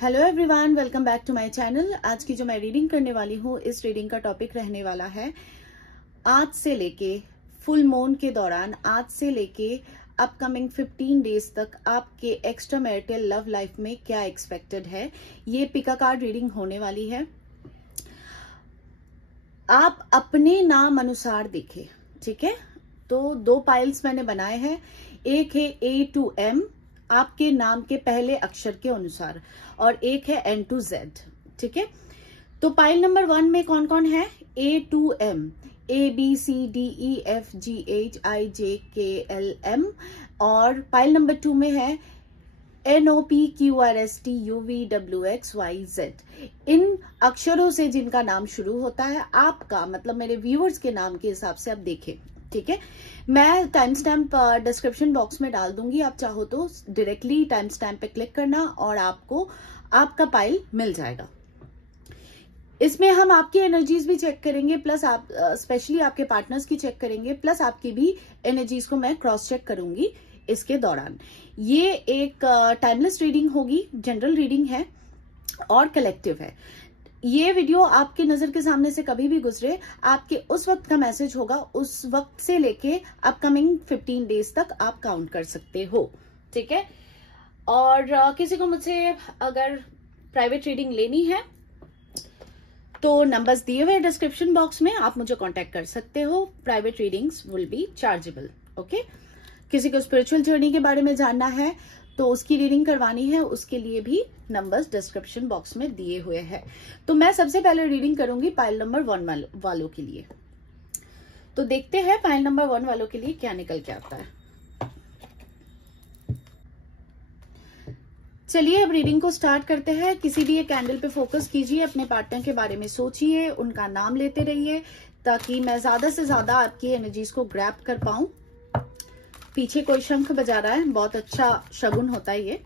Hello everyone, welcome back to my channel. आज की जो मैं रीडिंग करने वाली हूँ, इस रीडिंग का टॉपिक रहने वाला है आज से लेके फुल मून के दौरान, आज से लेके अपकमिंग 15 डेज तक आपके एक्स्ट्रा मैरिटल लव लाइफ में क्या एक्सपेक्टेड है। ये पिका कार्ड रीडिंग होने वाली है। आप अपने नाम अनुसार देखें, ठीक है। तो दो पाइल्स मैंने बनाए हैं, एक है A to M आपके नाम के पहले अक्षर के अनुसार, और एक है N to Z, ठीक है। तो पाइल नंबर 1 में कौन कौन है? A to M, ABCDEFGHIJKLM, और पाइल नंबर 2 में है NOPQRSTUVWXYZ। इन अक्षरों से जिनका नाम शुरू होता है, आपका मतलब मेरे व्यूअर्स के नाम के हिसाब से आप देखें, ठीक है। मैं टाइम स्टैम्प डिस्क्रिप्शन बॉक्स में डाल दूंगी, आप चाहो तो डायरेक्टली टाइम स्टैम्प पे क्लिक करना और आपको आपका पाइल मिल जाएगा। इसमें हम आपकी एनर्जीज भी चेक करेंगे, प्लस आप स्पेशली आपके पार्टनर्स की चेक करेंगे, प्लस आपकी भी एनर्जीज को मैं क्रॉस चेक करूंगी इसके दौरान। ये एक टाइमलेस रीडिंग होगी, जनरल रीडिंग है और कलेक्टिव है। ये वीडियो आपके नजर के सामने से कभी भी गुजरे, आपके उस वक्त का मैसेज होगा, उस वक्त से लेके अपकमिंग 15 डेज तक आप काउंट कर सकते हो, ठीक है। और किसी को मुझसे अगर प्राइवेट रीडिंग लेनी है तो नंबर्स दिए हुए डिस्क्रिप्शन बॉक्स में, आप मुझे कांटेक्ट कर सकते हो। Private readings will be chargeable, okay. किसी को स्पिरिचुअल जर्नी के बारे में जानना है तो उसकी रीडिंग करवानी है, उसके लिए भी नंबर्स डिस्क्रिप्शन बॉक्स में दिए हुए हैं। तो मैं सबसे पहले रीडिंग करूंगी पाइल नंबर 1 वालों के लिए। तो देखते हैं पाइल नंबर 1 वालों के लिए क्या निकल के आता है। चलिए अब रीडिंग को स्टार्ट करते हैं। किसी भी एक कैंडल पे फोकस कीजिए, अपने पार्टनर के बारे में सोचिए, उनका नाम लेते रहिए ताकि मैं ज्यादा से ज्यादा आपकी एनर्जीज को ग्रैब कर पाऊं। पीछे कोई शंख बजा रहा है, बहुत अच्छा शगुन होता है ये।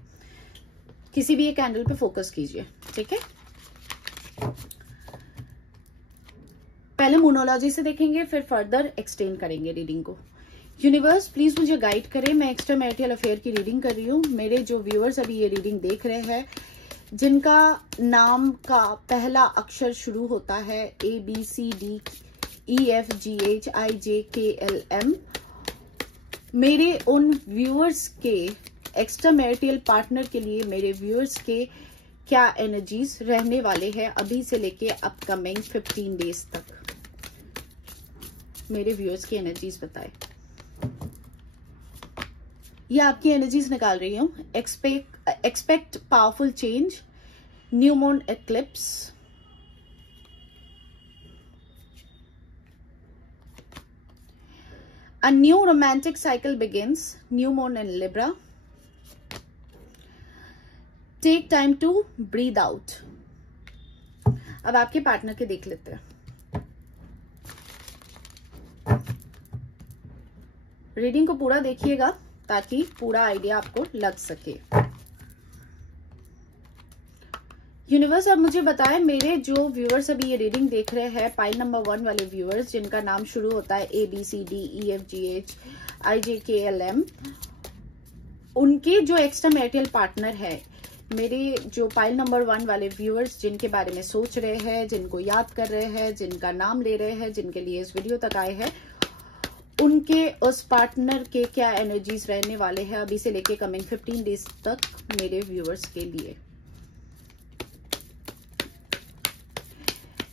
किसी भी एक कैंडल पे फोकस कीजिए, ठीक है। पहले मोनोलॉजी से देखेंगे, फिर फर्दर एक्सटेंड करेंगे रीडिंग को। यूनिवर्स प्लीज मुझे गाइड करें, मैं एक्स्ट्रा मैरिटल अफेयर की रीडिंग कर रही हूँ। मेरे जो व्यूअर्स अभी ये रीडिंग देख रहे हैं, जिनका नाम का पहला अक्षर शुरू होता है ABCDEFGHIJKLM, मेरे उन व्यूअर्स के एक्स्ट्रा मैरिटल पार्टनर के लिए मेरे व्यूअर्स के क्या एनर्जीज रहने वाले हैं अभी से लेके अपकमिंग 15 डेज तक। मेरे व्यूअर्स की एनर्जीज बताए। ये आपकी एनर्जीज निकाल रही हूं। Expect powerful change, new moon eclipse, a new romantic cycle begins, new moon in Libra, take time to breathe out। अब आपके पार्टनर के देख लेते हैं। रीडिंग को पूरा देखिएगा ताकि पूरा आइडिया आपको लग सके। यूनिवर्स अब मुझे बताएं, मेरे जो व्यूअर्स अभी ये रीडिंग देख रहे हैं, पाइल नंबर 1 वाले व्यूअर्स जिनका नाम शुरू होता है ABCDEFGHIJKLM, उनके जो एक्स्ट्रा मैरिटल पार्टनर है, मेरे जो पाइल नंबर 1 वाले व्यूअर्स जिनके बारे में सोच रहे हैं, जिनको याद कर रहे हैं, जिनका नाम ले रहे हैं, जिनके लिए इस वीडियो तक आए हैं, उनके उस पार्टनर के क्या एनर्जीज रहने वाले हैं अभी से लेके कमिंग 15 डेज तक मेरे व्यूअर्स के लिए।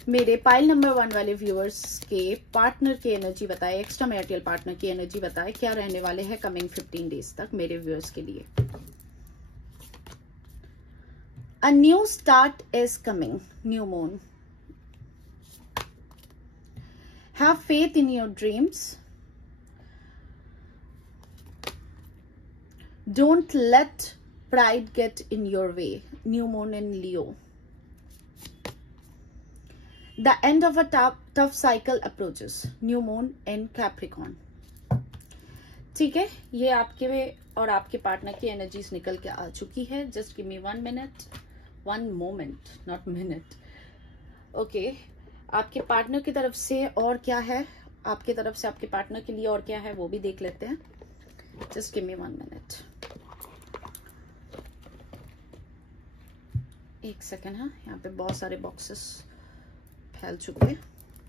मेरे पाइल नंबर 1 वाले व्यूअर्स के पार्टनर की एनर्जी बताए, एक्स्ट्रा मैरिटल पार्टनर की एनर्जी बताए, क्या रहने वाले हैं कमिंग 15 डेज तक मेरे व्यूअर्स के लिए। A new start is coming, new moon, have faith in your dreams, don't let pride get in your way, new moon in Leo, the end of a tough cycle approaches, new moon in Capricorn। ठीक है, ये आपके और आपके partner की energies निकल के आ चुकी है। Just give me 1 moment, not minute, okay. आपके पार्टनर की तरफ से और क्या है, आपकी तरफ से आपके पार्टनर के लिए और क्या है वो भी देख लेते हैं। Just give me 1 minute. एक सेकेंड, हाँ यहाँ पे बहुत सारे बॉक्सेस फैल चुके हैं,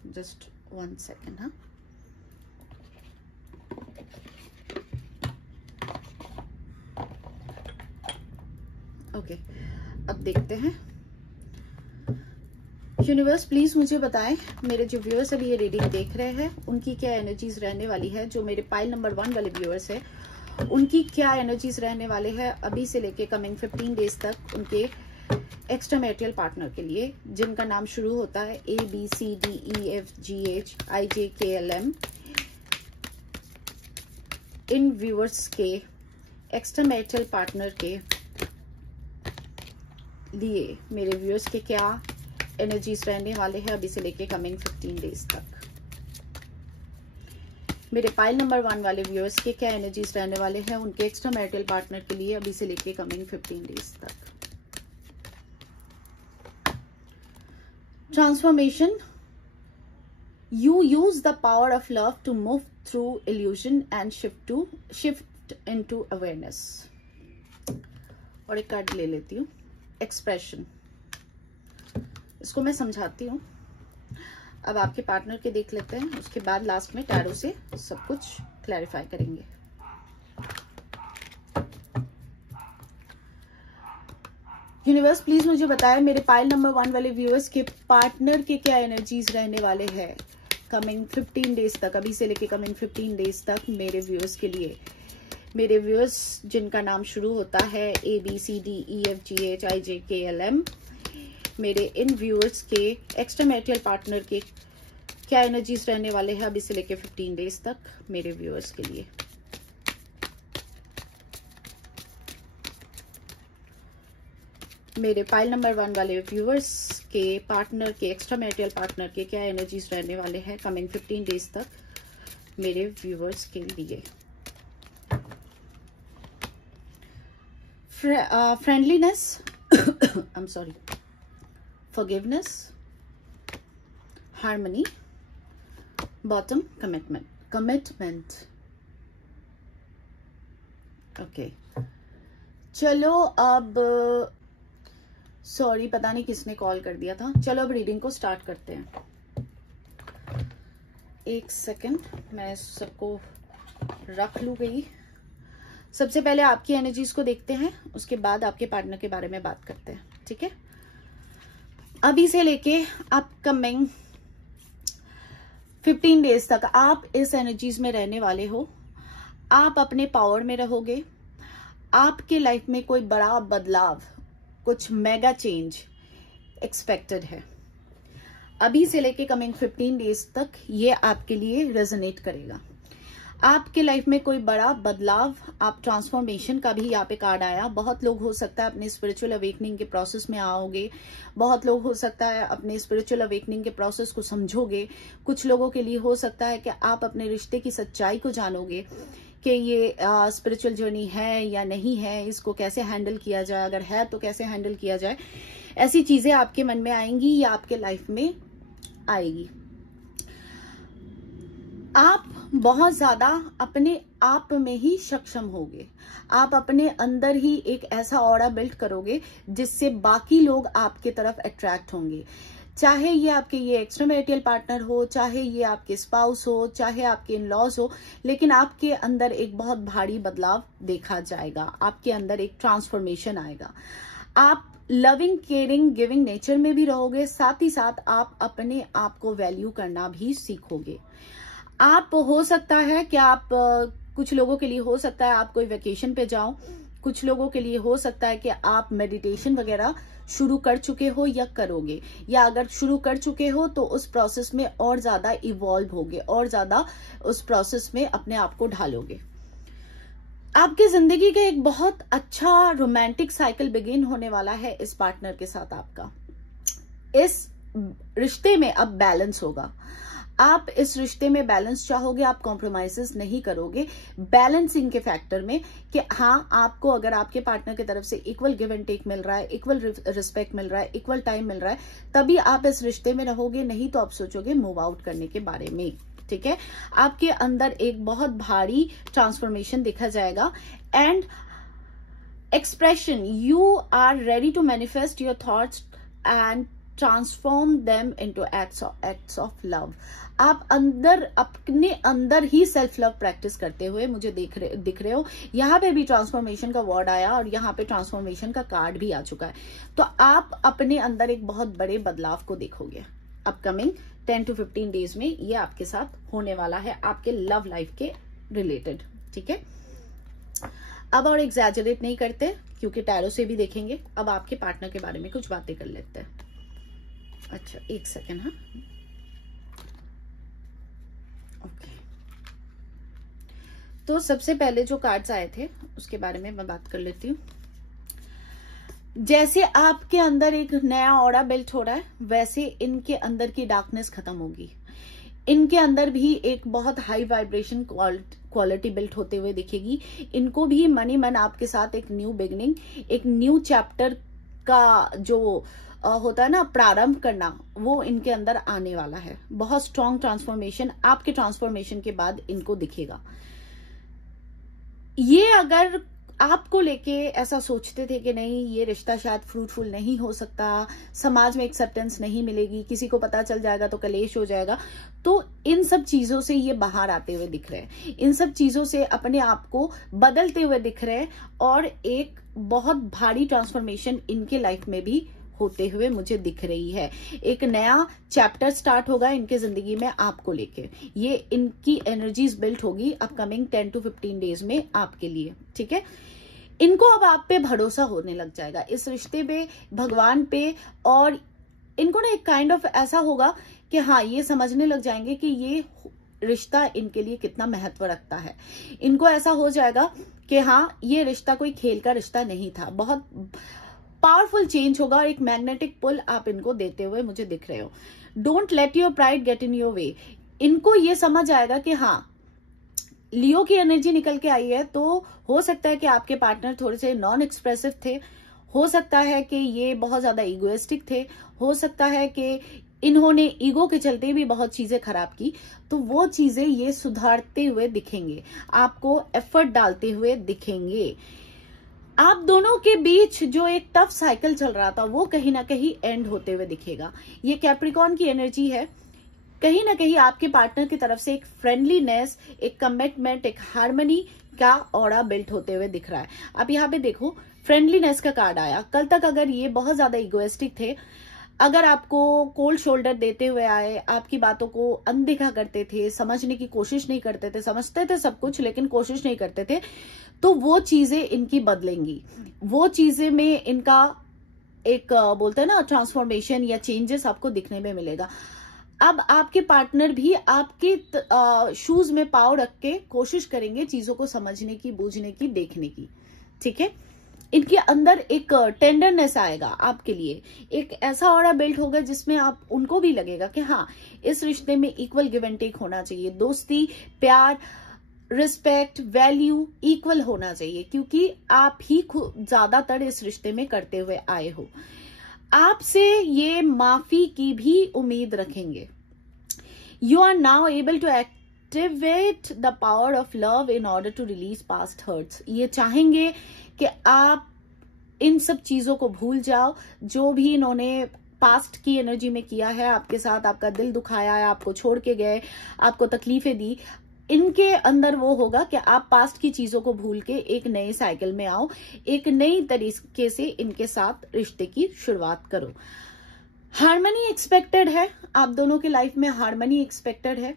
जस्ट 1 सेकेंड। हाँ ओके, अब देखते हैं। यूनिवर्स प्लीज मुझे बताएं, मेरे जो व्यूअर्स अभी ये रीडिंग देख रहे हैं उनकी क्या एनर्जीज रहने वाली है। जो मेरे पाइल नंबर 1 वाले व्यूअर्स है उनकी क्या एनर्जीज रहने वाले हैं अभी से लेके कमिंग 15 डेज तक उनके एक्स्ट्रा मैरिटल पार्टनर के लिए, जिनका नाम शुरू होता है ABCDEFGHIJKLM। इन व्यूअर्स के एक्स्ट्रा मैरिटल पार्टनर के लिए मेरे व्यूअर्स के क्या एनर्जीज रहने वाले हैं अभी से लेके कमिंग 15 डेज तक। मेरे पाइल नंबर 1 वाले व्यूअर्स के क्या एनर्जीज रहने वाले हैं उनके एक्स्ट्रा मैरिटल पार्टनर के लिए अभी से लेके कमिंग 15 डेज तक। Transformation, you use the power of love to move through illusion and shift into awareness। और एक कार्ड ले लेती हूँ, एक्सप्रेशन। इसको मैं समझाती हूँ, अब आपके पार्टनर के देख लेते हैं, उसके बाद लास्ट में टैरो से सब कुछ क्लैरिफाई करेंगे। यूनिवर्स प्लीज मुझे बताएं, मेरे पाइल नंबर 1 वाले व्यूअर्स के पार्टनर के क्या एनर्जीज रहने वाले हैं कमिंग 15 डेज तक, अभी से लेके कमिंग 15 डेज तक मेरे व्यूअर्स के लिए। मेरे व्यूअर्स जिनका नाम शुरू होता है ABCDEFGHIJKLM, मेरे इन व्यूअर्स के एक्स्ट्रा मैरिटल पार्टनर के क्या एनर्जीज रहने वाले हैं अभी से लेके 15 डेज तक मेरे व्यूअर्स के लिए। मेरे पाइल नंबर 1 वाले व्यूअर्स के पार्टनर के एक्स्ट्रा मैरिटल पार्टनर के क्या एनर्जीज रहने वाले हैं कमिंग 15 डेज तक मेरे व्यूअर्स के लिए। Friendliness, I am sorry, forgiveness, harmony, bottom, commitment। Okay चलो, अब सॉरी पता नहीं किसने कॉल कर दिया था। चलो अब रीडिंग को स्टार्ट करते हैं। एक सेकंड, मैं सबको रख लूँ गई। सबसे पहले आपकी एनर्जीज को देखते हैं, उसके बाद आपके पार्टनर के बारे में बात करते हैं, ठीक है। अभी से लेके अपकमिंग 15 डेज तक आप इस एनर्जीज में रहने वाले हो। आप अपने पावर में रहोगे। आपके लाइफ में कोई बड़ा बदलाव, कुछ मेगा चेंज एक्सपेक्टेड है। अभी से लेके कमिंग 15 डेज तक ये आपके लिए रेजोनेट करेगा। आपके लाइफ में कोई बड़ा बदलाव, आप ट्रांसफॉर्मेशन का भी यहाँ पे कार्ड आया। बहुत लोग हो सकता है अपने स्पिरिचुअल अवेकनिंग के प्रोसेस में आओगे। बहुत लोग हो सकता है अपने स्पिरिचुअल अवेकनिंग के प्रोसेस को समझोगे। कुछ लोगों के लिए हो सकता है कि आप अपने रिश्ते की सच्चाई को जानोगे कि ये स्पिरिचुअल जर्नी है या नहीं है, इसको कैसे हैंडल किया जाए, अगर है तो कैसे हैंडल किया जाए। ऐसी चीजें आपके मन में आएंगी या आपके लाइफ में आएगी। आप बहुत ज्यादा अपने आप में ही सक्षम होगे। आप अपने अंदर ही एक ऐसा ऑरा बिल्ड करोगे जिससे बाकी लोग आपके तरफ अट्रैक्ट होंगे। चाहे ये आपके ये एक्स्ट्रा मैरिटल पार्टनर हो, चाहे ये आपके स्पाउस हो, चाहे आपके इन लॉज हो, लेकिन आपके अंदर एक बहुत भारी बदलाव देखा जाएगा। आपके अंदर एक ट्रांसफॉर्मेशन आएगा। आप लविंग, केयरिंग, गिविंग नेचर में भी रहोगे। साथ ही साथ आप अपने आप को वैल्यू करना भी सीखोगे। आप हो सकता है कि आप कुछ लोगों के लिए हो सकता है आप कोई वेकेशन पे जाओ। कुछ लोगों के लिए हो सकता है कि आप मेडिटेशन वगैरह शुरू कर चुके हो या करोगे, या अगर शुरू कर चुके हो तो उस प्रोसेस में और ज्यादा इवॉल्व होगे और ज्यादा उस प्रोसेस में अपने आप को ढालोगे। आपकी जिंदगी का एक बहुत अच्छा रोमांटिक साइकिल बिगिन होने वाला है इस पार्टनर के साथ। आपका इस रिश्ते में अब बैलेंस होगा। आप इस रिश्ते में बैलेंस चाहोगे, आप कॉम्प्रोमाइजेस नहीं करोगे। बैलेंसिंग के फैक्टर में कि हाँ, आपको अगर आपके पार्टनर की तरफ से इक्वल गिव एंड टेक मिल रहा है, इक्वल रिस्पेक्ट मिल रहा है, इक्वल टाइम मिल रहा है, तभी आप इस रिश्ते में रहोगे। नहीं तो आप सोचोगे मूव आउट करने के बारे में, ठीक है। आपके अंदर एक बहुत भारी ट्रांसफॉर्मेशन देखा जाएगा। And expression, you are ready to manifest your thoughts and transform them into acts of love. आप अपने अंदर ही सेल्फ लव प्रैक्टिस करते हुए मुझे दिख रहे हो। यहाँ पे भी ट्रांसफॉर्मेशन का वर्ड आया और यहाँ पे ट्रांसफॉर्मेशन का कार्ड भी आ चुका है। तो आप अपने अंदर एक बहुत बड़े बदलाव को देखोगे अपकमिंग 10 to 15 डेज में। ये आपके साथ होने वाला है आपके लव लाइफ के रिलेटेड, ठीक है। अब और एग्जैजरेट नहीं करते क्योंकि टैरो से भी देखेंगे। अब आपके पार्टनर के बारे में कुछ बातें कर लेते हैं। अच्छा, एक सेकेंड। हाँ, ओके। तो सबसे पहले जो कार्ड्स आए थे उसके बारे में मैं बात कर लेती हूँ। जैसे आपके अंदर एक नया ऑरा बिल्ट हो रहा है, वैसे इनके अंदर की डार्कनेस खत्म होगी। इनके अंदर भी एक बहुत हाई वाइब्रेशन क्वालिटी बिल्ट होते हुए दिखेगी। इनको भी मनी मन आपके साथ एक न्यू बिगनिंग, एक न्यू चैप्टर का जो होता है ना प्रारंभ करना, वो इनके अंदर आने वाला है। बहुत स्ट्रॉन्ग ट्रांसफॉर्मेशन आपके ट्रांसफॉर्मेशन के बाद इनको दिखेगा। ये अगर आपको लेके ऐसा सोचते थे कि नहीं ये रिश्ता शायद फ्रूटफुल नहीं हो सकता, समाज में एक्सेप्टेंस नहीं मिलेगी, किसी को पता चल जाएगा तो कलेश हो जाएगा, तो इन सब चीजों से ये बाहर आते हुए दिख रहे हैं। इन सब चीजों से अपने आप को बदलते हुए दिख रहे हैं और एक बहुत भारी ट्रांसफॉर्मेशन इनके लाइफ में भी होते हुए मुझे दिख रही है। एक नया चैप्टर स्टार्ट होगा इनके जिंदगी में आपको लेके। ये इनकी एनर्जीज बिल्ट होगी अपकमिंग 10 to 15 डेज में आपके लिए, ठीक है। इनको अब आप पे भरोसा होने लग जाएगा, इस रिश्ते पे, भगवान पे, और इनको ना एक काइंड ऑफ ऐसा होगा कि हाँ ये समझने लग जाएंगे कि ये रिश्ता इनके लिए कितना महत्व रखता है। इनको ऐसा हो जाएगा कि हाँ ये रिश्ता कोई खेल का रिश्ता नहीं था। बहुत पावरफुल चेंज होगा और एक मैग्नेटिक पुल आप इनको देते हुए मुझे दिख रहे हो। Don't let your pride get in your way. इनको ये समझ आएगा कि हाँ लियो की एनर्जी निकल के आई है, तो हो सकता है कि आपके पार्टनर थोड़े से नॉन एक्सप्रेसिव थे, हो सकता है कि ये बहुत ज्यादा इगोइस्टिक थे, हो सकता है कि इन्होंने ईगो के चलते भी बहुत चीजें खराब की। तो वो चीजें ये सुधारते हुए दिखेंगे, आपको एफर्ट डालते हुए दिखेंगे। आप दोनों के बीच जो एक टफ साइकिल चल रहा था वो कहीं ना कहीं एंड होते हुए दिखेगा। ये कैप्रिकॉर्न की एनर्जी है। कहीं ना कहीं आपके पार्टनर की तरफ से एक फ्रेंडलीनेस, एक कमिटमेंट, एक हार्मनी का ऑरा बिल्ट होते हुए दिख रहा है। अब यहाँ पे देखो फ्रेंडलीनेस का कार्ड आया। कल तक अगर ये बहुत ज्यादा इगोइस्टिक थे, अगर आपको कोल्ड शोल्डर देते हुए आए, आपकी बातों को अनदेखा करते थे, समझने की कोशिश नहीं करते थे, समझते थे सब कुछ लेकिन कोशिश नहीं करते थे, तो वो चीजें इनकी बदलेंगी। वो चीजें में इनका एक बोलते हैं ना ट्रांसफॉर्मेशन या चेंजेस आपको दिखने में मिलेगा। अब आपके पार्टनर भी आपके शूज में पाँव रख के कोशिश करेंगे चीजों को समझने की, बूझने की, देखने की, ठीक है। इनके अंदर एक टेंडरनेस आएगा आपके लिए, एक ऐसा ऑरा बिल्ट होगा जिसमें आप उनको भी लगेगा कि हाँ इस रिश्ते में इक्वल गिव एंड टेक होना चाहिए, दोस्ती, प्यार, रिस्पेक्ट, वैल्यू इक्वल होना चाहिए, क्योंकि आप ही ज्यादातर इस रिश्ते में करते हुए आए हो। आपसे ये माफी की भी उम्मीद रखेंगे। You are now able to activate the power of love in order to release past hurts. ये चाहेंगे कि आप इन सब चीजों को भूल जाओ, जो भी इन्होंने पास्ट की एनर्जी में किया है आपके साथ, आपका दिल दुखाया है, आपको छोड़ के गए, आपको तकलीफें दी। इनके अंदर वो होगा कि आप पास्ट की चीजों को भूल के एक नए साइकिल में आओ, एक नई तरीके से इनके साथ रिश्ते की शुरुआत करो। हार्मनी एक्सपेक्टेड है, आप दोनों के लाइफ में हार्मनी एक्सपेक्टेड है।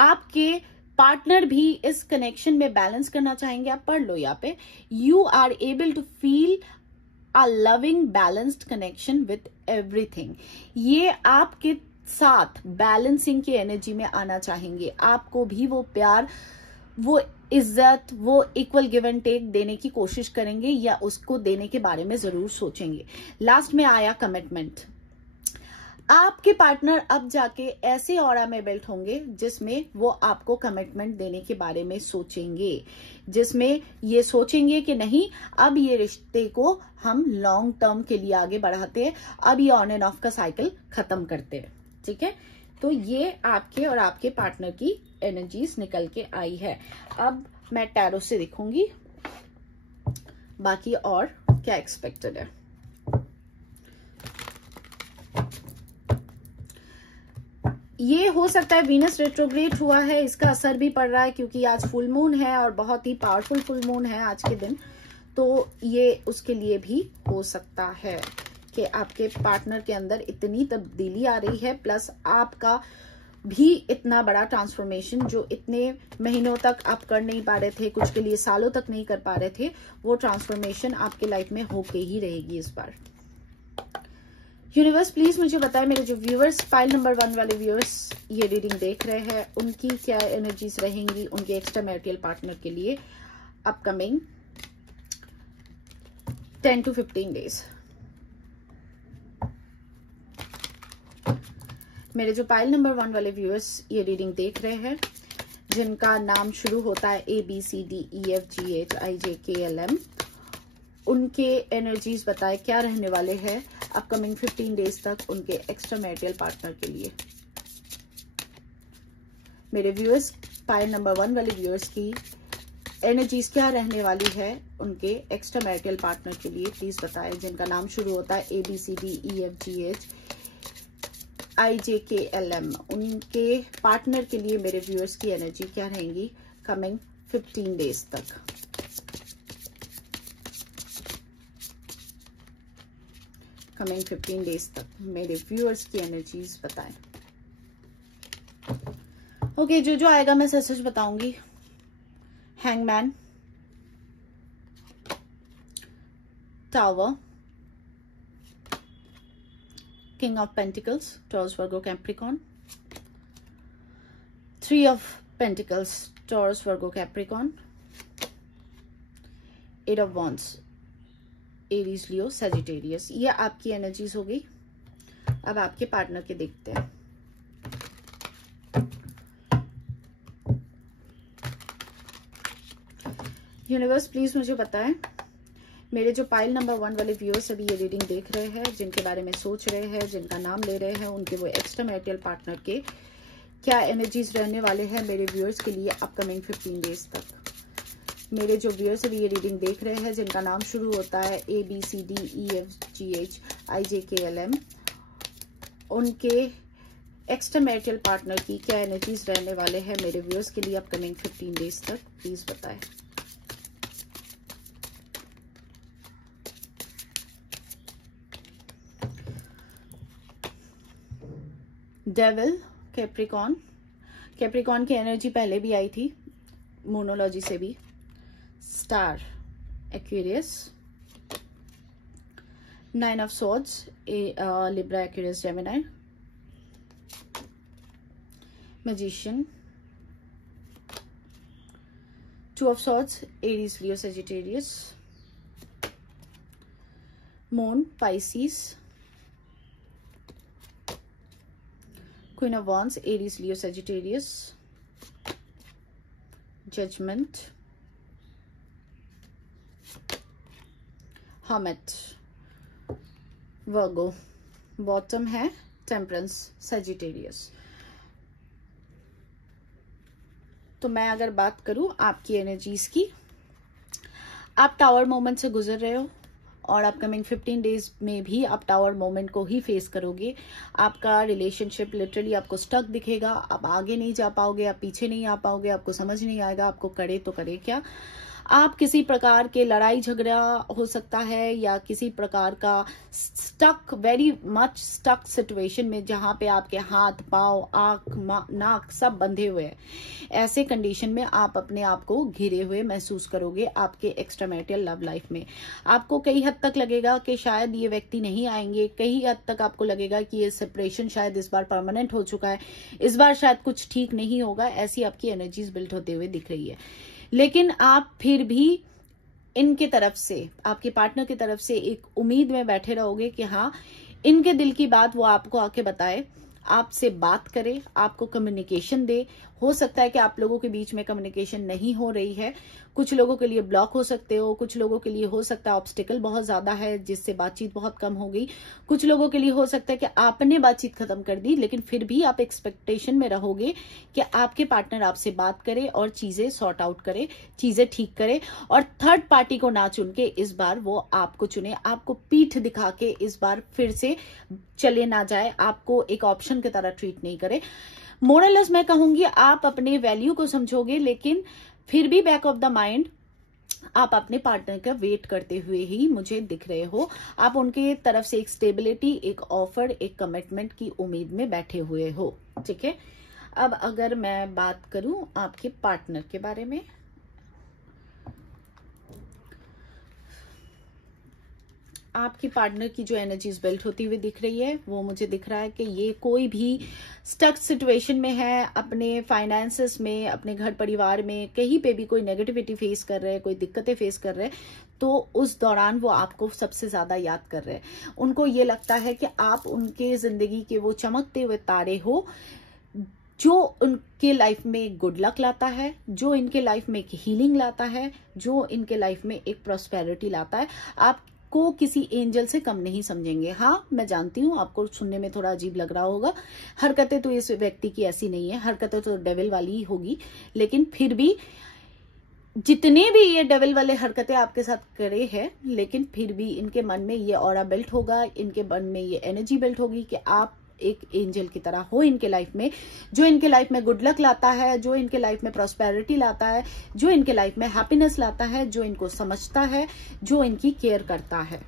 आपके पार्टनर भी इस कनेक्शन में बैलेंस करना चाहेंगे। आप पढ़ लो यहाँ पे, you are able to feel a loving balanced connection with everything. ये आपके साथ बैलेंसिंग की एनर्जी में आना चाहेंगे। आपको भी वो प्यार, वो इज्जत, वो इक्वल गिव एंड टेक देने की कोशिश करेंगे या उसको देने के बारे में जरूर सोचेंगे। लास्ट में आया कमिटमेंट। आपके पार्टनर अब जाके ऐसे ऑरा में बिल्ट होंगे जिसमें वो आपको कमिटमेंट देने के बारे में सोचेंगे, जिसमें ये सोचेंगे कि नहीं अब ये रिश्ते को हम लॉन्ग टर्म के लिए आगे बढ़ाते हैं, अब ये ऑन एंड ऑफ का साइकिल खत्म करते हैं, ठीक है। तो ये आपके और आपके पार्टनर की एनर्जीज निकल के आई है। अब मैं टैरो से दिखूंगी। बाकी और क्या एक्सपेक्टेड है। ये हो सकता है वीनस रेट्रोग्रेड हुआ है, इसका असर भी पड़ रहा है क्योंकि आज फुल मून है और बहुत ही पावरफुल फुल मून है आज के दिन, तो ये उसके लिए भी हो सकता है कि आपके पार्टनर के अंदर इतनी तब्दीली आ रही है, प्लस आपका भी इतना बड़ा ट्रांसफॉर्मेशन जो इतने महीनों तक आप कर नहीं पा रहे थे, कुछ के लिए सालों तक नहीं कर पा रहे थे, वो ट्रांसफॉर्मेशन आपके लाइफ में होके ही रहेगी इस बार। यूनिवर्स प्लीज मुझे बताएं, मेरे जो व्यूअर्स पाइल नंबर 1 वाले व्यूअर्स ये रीडिंग देख रहे हैं, उनकी क्या एनर्जीज रहेंगी उनके एक्स्ट्रा मैरिटल पार्टनर के लिए अपकमिंग 10 to 15 डेज। मेरे जो पाइल नंबर 1 वाले व्यूअर्स ये रीडिंग देख रहे हैं, जिनका नाम शुरू होता है ABCDEFGHIJKLM, उनके एनर्जीज बताए क्या रहने वाले हैं अपकमिंग 15 डेज तक उनके एक्स्ट्रा मैरिटल पार्टनर के लिए। मेरे व्यूअर्स पाइल नंबर 1 वाले व्यूअर्स की एनर्जीज क्या रहने वाली है उनके एक्स्ट्रा मैरिटल पार्टनर के लिए, प्लीज बताएं, जिनका नाम शुरू होता है ABCDEFGHIJKLM, उनके पार्टनर के लिए मेरे व्यूअर्स की एनर्जी क्या रहेंगी कमिंग 15 डेज तक। कमिंग 15 डेज तक मेरे व्यूअर्स की एनर्जीज बताएं। ओके, जो आएगा मैं सच सच बताऊंगी। Hangman, tower, king of pentacles, Taurus Virgo Capricorn, 3 of pentacles, Taurus Virgo Capricorn, 8 of wands, Aries Leo Sagittarius. ये आपकी एनर्जीज हो गई। अब आपके पार्टनर के देखते हैं। यूनिवर्स प्लीज मुझे बताएं, मेरे जो पाइल नंबर 1 वाले व्यूअर्स अभी ये रीडिंग देख रहे हैं, जिनके बारे में सोच रहे हैं, जिनका नाम ले रहे हैं, उनके वो एक्स्ट्रा मैरिटल पार्टनर के क्या एनर्जीज रहने वाले हैं मेरे व्यूअर्स के लिए अपकमिंग 15 डेज तक। मेरे जो व्यूअर्स अभी ये रीडिंग देख रहे हैं, जिनका नाम शुरू होता है ABCDEFGHIJKLM, उनके एक्स्ट्रा मैरिटल पार्टनर की क्या एनर्जीज रहने वाले हैं मेरे व्यूअर्स के लिए अपकमिंग 15 डेज तक, प्लीज बताएं। डेविल, कैप्रिकॉन, कैप्रिकॉन की एनर्जी पहले भी आई थी मोनोलॉजी से भी। Star, Aquarius, 9 of swords, Libra, Aquarius, Gemini, magician, 2 of swords, Aries, Leo, Sagittarius, moon, Pisces, queen of wands, Aries, Leo, Sagittarius, judgement, hermit, Virgo, bottom है टेम्परेंस, सजिटेरियस। तो मैं अगर बात करूं आपकी एनर्जीज की, आप टावर मोमेंट से गुजर रहे हो और अपकमिंग 15 डेज में भी आप टावर मोमेंट को ही फेस करोगे। आपका रिलेशनशिप लिटरली आपको स्टक दिखेगा, आप आगे नहीं जा पाओगे, आप पीछे नहीं आ पाओगे, आपको समझ नहीं आएगा आपको करे तो करे क्या। आप किसी प्रकार के लड़ाई झगड़ा हो सकता है या किसी प्रकार का stuck, very much stuck situation में जहां पे आपके हाथ पांव आंख नाक सब बंधे हुए हैं, ऐसे कंडीशन में आप अपने आप को घिरे हुए महसूस करोगे आपके एक्स्ट्रा मैरिटल लव लाइफ में। आपको कई हद तक लगेगा कि शायद ये व्यक्ति नहीं आएंगे, कई हद तक आपको लगेगा कि ये सेपरेशन शायद इस बार परमानेंट हो चुका है, इस बार शायद कुछ ठीक नहीं होगा, ऐसी आपकी एनर्जीज बिल्ड होते हुए दिख रही है। लेकिन आप फिर भी इनके तरफ से, आपके पार्टनर की तरफ से एक उम्मीद में बैठे रहोगे कि हाँ, इनके दिल की बात वो आपको आके बताए, आपसे बात करे, आपको कम्युनिकेशन दे। हो सकता है कि आप लोगों के बीच में कम्युनिकेशन नहीं हो रही है, कुछ लोगों के लिए ब्लॉक हो सकते हो, कुछ लोगों के लिए हो सकता है ऑब्स्टिकल बहुत ज्यादा है जिससे बातचीत बहुत कम हो गई, कुछ लोगों के लिए हो सकता है कि आपने बातचीत खत्म कर दी लेकिन फिर भी आप एक्सपेक्टेशन में रहोगे कि आपके पार्टनर आपसे बात करे और चीजें सॉर्ट आउट करे, चीजें ठीक करे, और थर्ड पार्टी को ना चुन के इस बार वो आपको चुने, आपको पीठ दिखा के इस बार फिर से चले ना जाए, आपको एक ऑप्शन की तरह ट्रीट नहीं करे। मोरलेस मैं कहूंगी आप अपने वैल्यू को समझोगे लेकिन फिर भी बैक ऑफ द माइंड आप अपने पार्टनर का वेट करते हुए ही मुझे दिख रहे हो। आप उनके तरफ से एक स्टेबिलिटी, एक ऑफर, एक कमिटमेंट की उम्मीद में बैठे हुए हो। ठीक है, अब अगर मैं बात करूं आपके पार्टनर के बारे में, आपकी पार्टनर की जो एनर्जीज बिल्ट होती हुई दिख रही है वो मुझे दिख रहा है कि ये कोई भी स्टक सिचुएशन में है, अपने फाइनेंसेस में, अपने घर परिवार में, कहीं पे भी कोई नेगेटिविटी फेस कर रहे हैं, कोई दिक्कतें फेस कर रहे हैं, तो उस दौरान वो आपको सबसे ज्यादा याद कर रहे हैं। उनको ये लगता है कि आप उनके जिंदगी के वो चमकते हुए तारे हो जो उनके लाइफ में एक गुड लक लाता है, जो इनके लाइफ में एक हीलिंग लाता है, जो इनके लाइफ में एक प्रॉस्पेरिटी लाता है। आप को किसी एंजल से कम नहीं समझेंगे। हाँ, मैं जानती हूँ आपको सुनने में थोड़ा अजीब लग रहा होगा, हरकतें तो इस व्यक्ति की ऐसी नहीं है, हरकतें तो डेविल वाली ही होगी, लेकिन फिर भी जितने भी ये डेविल वाले हरकतें आपके साथ करे हैं, लेकिन फिर भी इनके मन में ये ऑरा बिल्ट होगा, इनके मन में ये एनर्जी बिल्ट होगी कि आप एक एंजल की तरह हो इनके लाइफ में, जो इनके लाइफ में गुड लक लाता है, जो इनके लाइफ में प्रॉस्पेरिटी लाता है, जो इनके लाइफ में हैप्पीनेस लाता है, जो इनको समझता है, जो इनकी केयर करता है।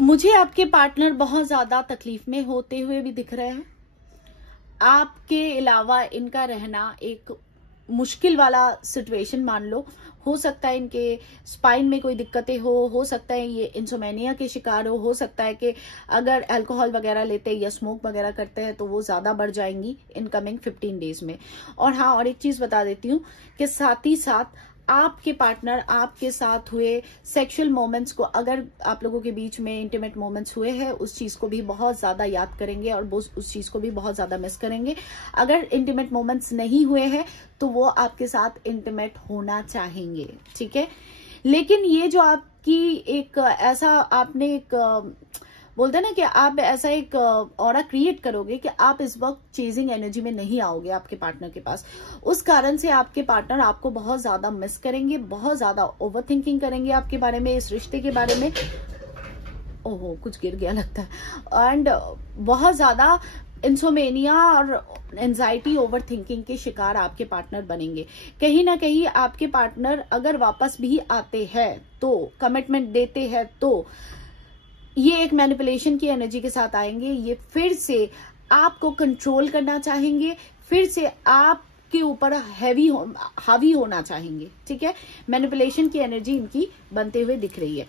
मुझे आपके पार्टनर बहुत ज्यादा तकलीफ में होते हुए भी दिख रहे हैं। आपके अलावा इनका रहना एक मुश्किल वाला सिचुएशन मान लो। हो सकता है इनके स्पाइन में कोई दिक्कतें हो सकता है ये इंसोमेनिया के शिकार हो सकता है कि अगर अल्कोहल वगैरह लेते हैं या स्मोक वगैरह करते हैं तो वो ज्यादा बढ़ जाएंगी इनकमिंग 15 डेज में। और हाँ, और एक चीज बता देती हूँ कि साथ ही साथ आपके पार्टनर आपके साथ हुए सेक्सुअल मोमेंट्स को, अगर आप लोगों के बीच में इंटीमेट मोमेंट्स हुए हैं, उस चीज को भी बहुत ज्यादा याद करेंगे और उस चीज को भी बहुत ज्यादा मिस करेंगे। अगर इंटीमेट मोमेंट्स नहीं हुए हैं तो वो आपके साथ इंटीमेट होना चाहेंगे। ठीक है, लेकिन ये जो आपकी एक ऐसा आपने एक बोलते हैं ना कि आप ऐसा एक ऑरा क्रिएट करोगे कि आप इस वक्त चेजिंग एनर्जी में नहीं आओगे आपके पार्टनर के पास, उस कारण से आपके पार्टनर आपको बहुत ज्यादा मिस करेंगे, बहुत ज्यादा ओवर थिंकिंग करेंगे आपके बारे में, इस रिश्ते के बारे में। ओहो, कुछ गिर गया लगता है। एंड बहुत ज्यादा इंसोमेनिया और एंजाइटी, ओवर थिंकिंग के शिकार आपके पार्टनर बनेंगे। कहीं ना कहीं आपके पार्टनर अगर वापस भी आते हैं तो, कमिटमेंट देते हैं तो, ये एक मैनिपुलेशन की एनर्जी के साथ आएंगे। ये फिर से आपको कंट्रोल करना चाहेंगे, फिर से आपके ऊपर हावी होना चाहेंगे। ठीक है, मैनिपुलेशन की एनर्जी इनकी बनते हुए दिख रही है।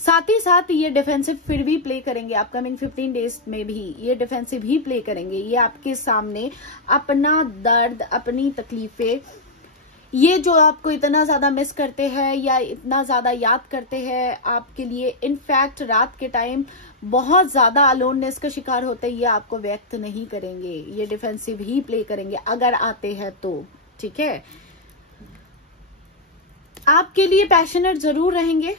साथ ही साथ ये डिफेंसिव फिर भी प्ले करेंगे, अपकमिंग 15 डेज में भी ये डिफेंसिव ही प्ले करेंगे। ये आपके सामने अपना दर्द, अपनी तकलीफें, ये जो आपको इतना ज्यादा मिस करते हैं या इतना ज्यादा याद करते हैं, आपके लिए इनफैक्ट रात के टाइम बहुत ज्यादा अलोननेस का शिकार होते हैं, ये आपको व्यक्त नहीं करेंगे, ये डिफेंसिव ही प्ले करेंगे अगर आते हैं तो। ठीक है, आपके लिए पैशनेट जरूर रहेंगे,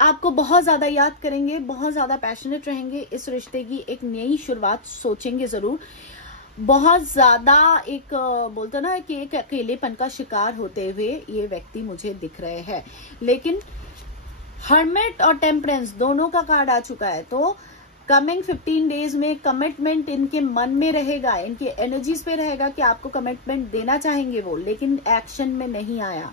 आपको बहुत ज्यादा याद करेंगे, बहुत ज्यादा पैशनेट रहेंगे, इस रिश्ते की एक नई शुरुआत सोचेंगे जरूर। बहुत ज्यादा एक बोलते ना कि एक अकेलेपन का शिकार होते हुए ये व्यक्ति मुझे दिख रहे हैं। लेकिन हर्मिट और टेम्परेंस दोनों का कार्ड आ चुका है, तो कमिंग 15 डेज में कमिटमेंट इनके मन में रहेगा, इनकी एनर्जीज पे रहेगा कि आपको कमिटमेंट देना चाहेंगे वो, लेकिन एक्शन में नहीं आया।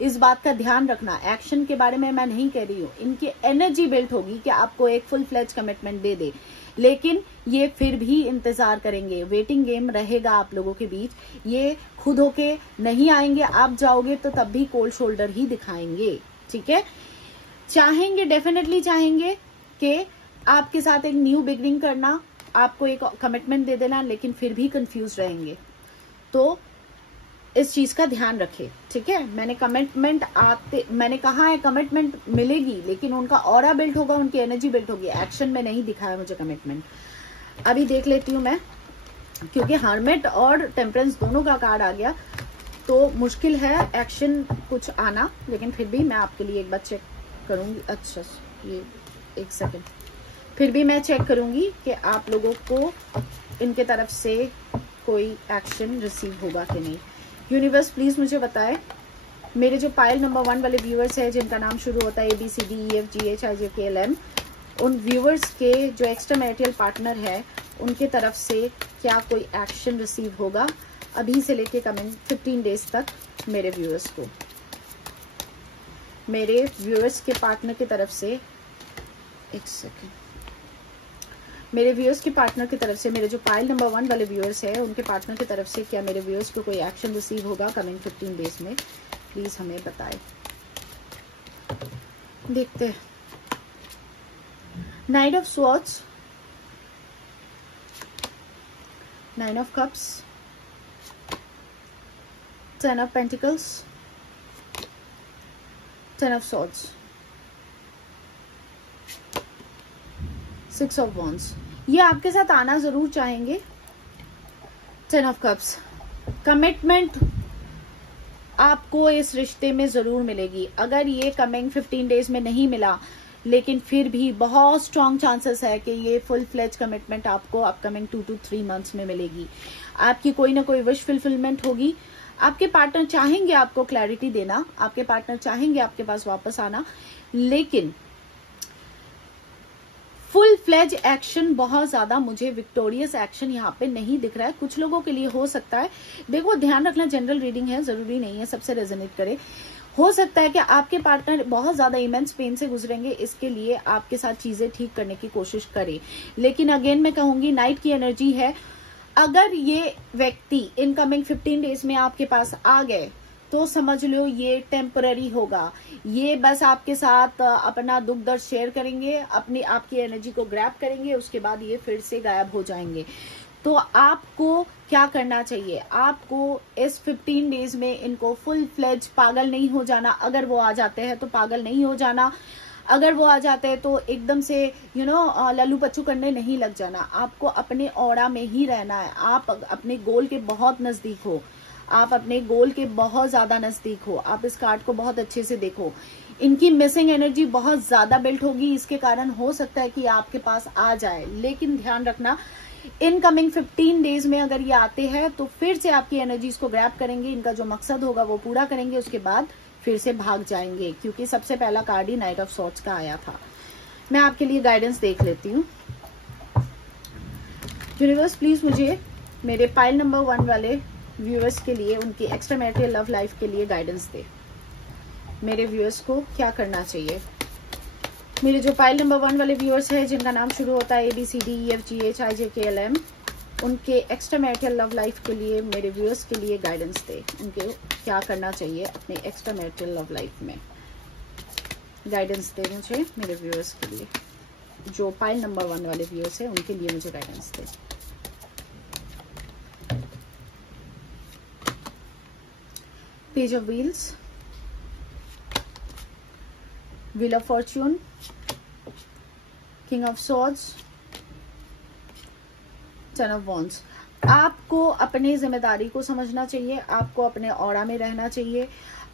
इस बात का ध्यान रखना, एक्शन के बारे में मैं नहीं कह रही हूँ, इनकी एनर्जी बिल्ट होगी कि आपको एक फुल फ्लेज कमिटमेंट दे दे, लेकिन ये फिर भी इंतजार करेंगे। वेटिंग गेम रहेगा आप लोगों के बीच, ये खुद होके नहीं आएंगे, आप जाओगे तो तब भी कोल्ड शोल्डर ही दिखाएंगे। ठीक है, चाहेंगे, डेफिनेटली चाहेंगे कि आपके साथ एक न्यू बिगिनिंग करना, आपको एक कमिटमेंट दे देना, लेकिन फिर भी कंफ्यूज रहेंगे। तो इस चीज का ध्यान रखें। ठीक है, मैंने कहा है कमिटमेंट मिलेगी, लेकिन उनका ऑरा बिल्ट होगा, उनकी एनर्जी बिल्ट होगी, एक्शन में नहीं दिखाया मुझे कमिटमेंट। अभी देख लेती हूं मैं क्योंकि हर्मिट और टेम्परेंस दोनों का कार्ड आ गया तो मुश्किल है एक्शन कुछ आना, लेकिन फिर भी मैं आपके लिए एक बार चेक करूंगी। अच्छा ये एक सेकेंड, फिर भी मैं चेक करूंगी कि आप लोगों को इनके तरफ से कोई एक्शन रिसीव होगा कि नहीं। यूनिवर्स प्लीज मुझे बताए, मेरे जो पाइल नंबर 1 वाले व्यूअर्स है जिनका नाम शुरू होता है ABCDEFGHIJKLM, उन व्यूअर्स के जो एक्स्ट्रा मैरिटल पार्टनर है उनके तरफ से क्या कोई एक्शन रिसीव होगा अभी से लेके कमिंग 15 डेज तक मेरे व्यूअर्स को, मेरे व्यूअर्स के पार्टनर की तरफ से। एक सेकेंड, मेरे व्यूअर्स के पार्टनर की तरफ से, मेरे जो पाइल नंबर 1 वाले व्यूअर्स है उनके पार्टनर की तरफ से क्या मेरे व्यूअर्स को कोई एक्शन रिसीव होगा कमिंग 15 डेज में, प्लीज हमें बताएं। देखते हैं। Night of swords, 9 of cups, 10 of pentacles, 10 of swords, 6 of wands. ये आपके साथ आना जरूर चाहेंगे। 10 ऑफ कप्स, कमिटमेंट आपको इस रिश्ते में जरूर मिलेगी। अगर ये कमिंग 15 डेज में नहीं मिला, लेकिन फिर भी बहुत स्ट्रॉन्ग चांसेस है कि ये फुल फ्लेज कमिटमेंट आपको अपकमिंग 2 to 3 मंथ्स में मिलेगी। आपकी कोई ना कोई विश फुलफिलमेंट होगी। आपके पार्टनर चाहेंगे आपको क्लैरिटी देना, आपके पार्टनर चाहेंगे आपके पास वापस आना, लेकिन फुल फ्लेज एक्शन बहुत ज्यादा मुझे विक्टोरियस एक्शन यहाँ पे नहीं दिख रहा है। कुछ लोगों के लिए हो सकता है, देखो ध्यान रखना जनरल रीडिंग है, जरूरी नहीं है सबसे रेजोनेट करे। हो सकता है कि आपके पार्टनर बहुत ज्यादा इमेंस पेन से गुजरेंगे, इसके लिए आपके साथ चीजें ठीक करने की कोशिश करें। लेकिन अगेन मैं कहूंगी नाइट की एनर्जी है, अगर ये व्यक्ति इनकमिंग 15 डेज में आपके पास आ गए तो समझ लो ये टेम्पररी होगा। ये बस आपके साथ अपना दुख दर्द शेयर करेंगे, अपनी आपकी एनर्जी को ग्रैब करेंगे, उसके बाद ये फिर से गायब हो जाएंगे। तो आपको क्या करना चाहिए, आपको इस 15 डेज में इनको फुल फ्लेज पागल नहीं हो जाना। अगर वो आ जाते हैं तो पागल नहीं हो जाना, अगर वो आ जाते हैं तो एकदम से लल्लू पच्चू करने नहीं लग जाना। आपको अपने ऑरा में ही रहना है। आप अपने गोल के बहुत नजदीक हो, आप अपने गोल के बहुत ज्यादा नजदीक हो। आप इस कार्ड को बहुत अच्छे से देखो, इनकी मिसिंग एनर्जी बहुत ज्यादा बिल्ट होगी, इसके कारण हो सकता है कि आपके पास आ जाए। लेकिन ध्यान रखना इनकमिंग 15 डेज में अगर ये आते हैं तो फिर से आपकी एनर्जीज को ग्रैब करेंगे, इनका जो मकसद होगा वो पूरा करेंगे, उसके बाद फिर से भाग जाएंगे, क्योंकि सबसे पहला card he night of swords का आया था। मैं आपके लिए गाइडेंस देख लेती हूँ। यूनिवर्स प्लीज मुझे मेरे पाइल नंबर 1 वाले व्यूअर्स के लिए, उनकी एक्स्ट्रा मैरिटल लव लाइफ के लिए गाइडेंस दे। मेरे व्यूअर्स को क्या करना चाहिए। मेरे जो पाइल नंबर 1 वाले व्यूअर्स है जिनका नाम शुरू होता है ABCDEFGHIJKLM, उनके एक्स्ट्रा मैरिटल लव लाइफ के लिए मेरे व्यूअर्स के लिए गाइडेंस दे। उनके क्या करना चाहिए अपने एक्स्ट्रा मैरिटल लव लाइफ में, गाइडेंस दे मुझे मेरे व्यूअर्स के लिए। जो पाइल नंबर 1 वाले व्यूअर्स है उनके लिए मुझे guidance they. Page of wheels, wheel of Fortune, king of swords, 10 of wands. आपको अपनी जिम्मेदारी को समझना चाहिए, आपको अपने ऑरा में रहना चाहिए,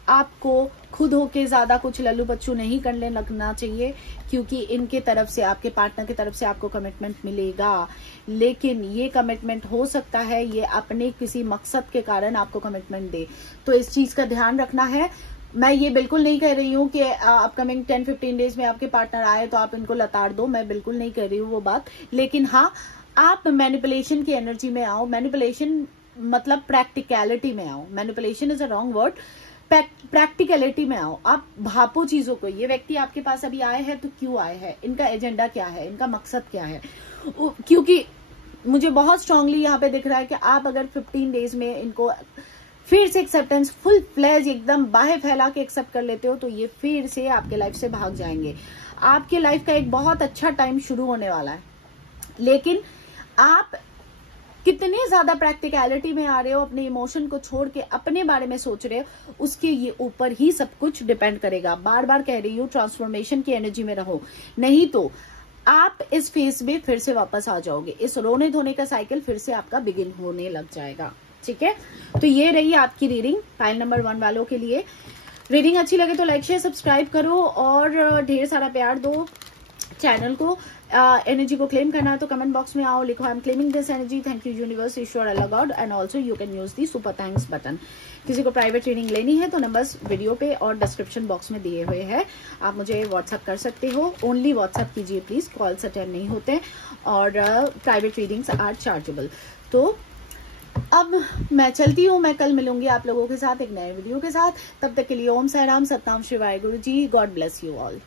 आपको खुद होके ज्यादा कुछ लल्लू बच्चू नहीं करने लगना चाहिए, क्योंकि इनके तरफ से, आपके पार्टनर की तरफ से आपको कमिटमेंट मिलेगा। लेकिन ये कमिटमेंट हो सकता है ये अपने किसी मकसद के कारण आपको कमिटमेंट दे, तो इस चीज का ध्यान रखना है। मैं ये बिल्कुल नहीं कह रही हूँ कि अपकमिंग 10-15 डेज में आपके पार्टनर आए तो आप इनको लताड़ दो, मैं बिल्कुल नहीं कह रही हूँ वो बात। लेकिन हाँ, आप मैनिपुलेशन की एनर्जी में आओ। मैनिपुलेशन मतलब प्रैक्टिकलिटी में आओ। Manipulation is a wrong word, practicality में आओ। आप भापो चीजों को। ये व्यक्ति आपके पास अभी आए हैं तो क्यों आए हैं, इनका एजेंडा क्या है, इनका मकसद क्या है। क्योंकि मुझे बहुत स्ट्रांगली यहाँ पे दिख रहा है कि आप अगर 15 डेज में इनको फिर से एक्सेप्टेंस फुल फ्लेज एकदम बाहें फैला के एक्सेप्ट कर लेते हो तो ये फिर से आपके लाइफ से भाग जाएंगे। आपके लाइफ का एक बहुत अच्छा टाइम शुरू होने वाला है, लेकिन आप कितने ज्यादा प्रैक्टिकलिटी में आ रहे हो, अपने इमोशन को छोड़ के अपने बारे में सोच रहे हो, उसके ये ऊपर ही सब कुछ डिपेंड करेगा। बार बार कह रही हूँ ट्रांसफॉर्मेशन की एनर्जी में रहो, नहीं तो आप इस फेज में फिर से वापस आ जाओगे, इस रोने धोने का साइकिल फिर से आपका बिगिन होने लग जाएगा। ठीक है, तो ये रही आपकी रीडिंग पाइल नंबर 1 वालों के लिए। रीडिंग अच्छी लगे तो लाइक शेयर सब्सक्राइब करो और ढेर सारा प्यार दो चैनल को। एनर्जी को क्लेम करना है तो कमेंट बॉक्स में आओ, लिखो I am claiming this energy, thank you universe, Ishwar, Allah God, and also you can use the super thanks button. किसी को प्राइवेट रीडिंग लेनी है तो नंबर्स वीडियो पे और डिस्क्रिप्शन बॉक्स में दिए हुए हैं, आप मुझे व्हाट्सअप कर सकते हो। ओनली व्हाट्सअप कीजिए प्लीज, कॉल्स अटेंड नहीं होते और प्राइवेट रीडिंग्स आर चार्जेबल। तो अब मैं चलती हूँ, मैं कल मिलूंगी आप लोगों के साथ एक नए वीडियो के साथ। तब तक के लिए ओम साईं राम, सतनाम शिवाय, गुरु जी, गॉड ब्लेस यू ऑल।